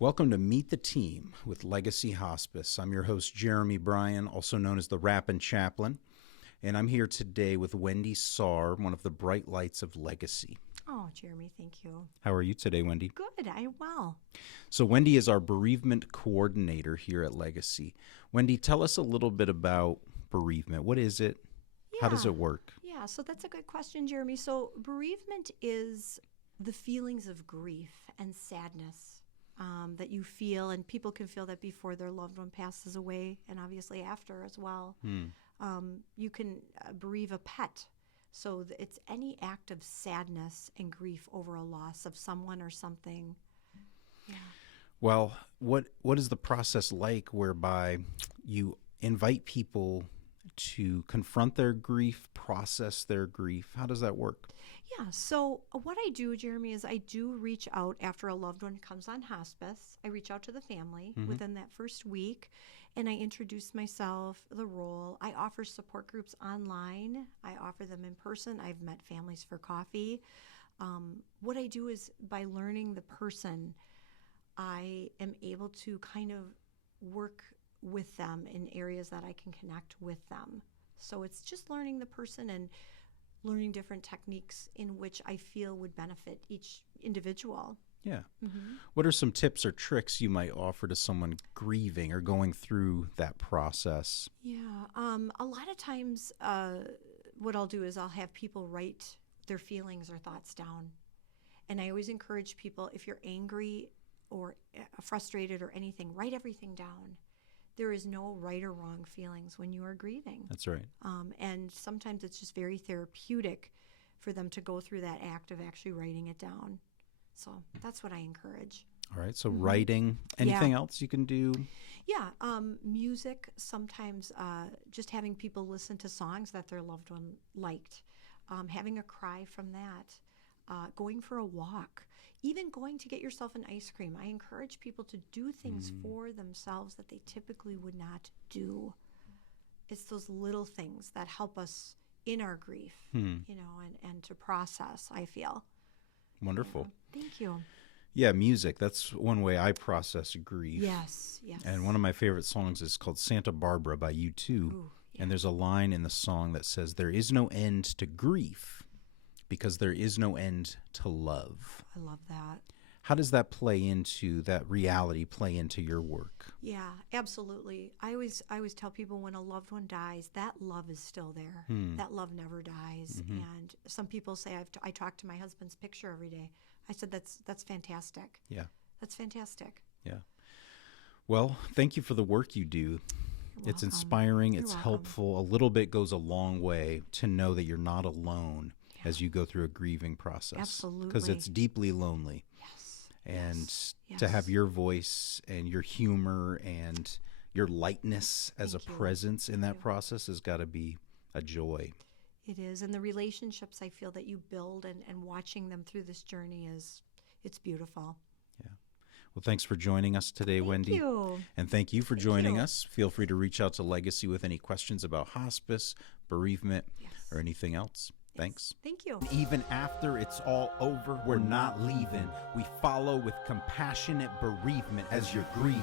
Welcome to Meet the Team with Legacy Hospice. I'm your host, Jeremy Bryan, also known as the Rappin Chaplain, and I'm here today with Wendy Sahr, one of the bright lights of Legacy. Oh, Jeremy, thank you. How are you today, Wendy? Good, I am well. So Wendy is our bereavement coordinator here at Legacy. Wendy, tell us a little bit about bereavement. What is it? How does it work? Yeah, so that's a good question, Jeremy. So bereavement is the feelings of grief and sadness that you feel, and people can feel that before their loved one passes away, and obviously after as well. You can bereave a pet. So it's any act of sadness and grief over a loss of someone or something. Yeah. Well, what is the process like whereby you invite people to confront their grief, process their grief? How does that work? Yeah, so what I do, Jeremy, is I do reach out after a loved one comes on hospice. I reach out to the family within that first week, and I introduce myself, the role. I offer support groups online. I offer them in person. I've met families for coffee. What I do is by learning the person, I am able to kind of work with them in areas that I can connect with them. So it's just learning the person and learning different techniques in which I feel would benefit each individual. Yeah. What are some tips or tricks you might offer to someone grieving or going through that process? Yeah. A lot of times what I'll do is I'll have people write their feelings or thoughts down. And I always encourage people, if you're angry or frustrated or anything, write everything down. There is no right or wrong feelings when you are grieving. That's right. And sometimes it's just very therapeutic for them to go through that act of actually writing it down. So that's what I encourage. All right. So writing. Anything else you can do? Yeah. Music, sometimes just having people listen to songs that their loved one liked, having a cry from that, going for a walk, even going to get yourself an ice cream. I encourage people to do things for themselves that they typically would not do. It's those little things that help us in our grief, and to process, I feel. Wonderful. Thank you. Yeah, music. That's one way I process grief. Yes. And one of my favorite songs is called Santa Barbara by U2. Ooh, yeah. And there's a line in the song that says, "There is no end to grief because there is no end to love." I love that. How does that play into your work? Yeah, absolutely. I always tell people when a loved one dies, that love is still there. That love never dies. And some people say, I talk to my husband's picture every day. I said, that's fantastic. Yeah. That's fantastic. Yeah. Well, thank you for the work you do. It's inspiring. It's helpful. A little bit goes a long way to know that you're not alone as you go through a grieving process. Absolutely. Because it's deeply lonely. Yes. And to have your voice and your humor and your lightness as a presence in that process has got to be a joy. It is. And the relationships I feel that you build and watching them through this journey it's beautiful. Yeah. Well, thanks for joining us today, Wendy. Thank you. And thank you for joining us. Feel free to reach out to Legacy with any questions about hospice, bereavement, or anything else. Thanks. Thank you. Even after it's all over, we're not leaving. We follow with compassionate bereavement as you're grieving.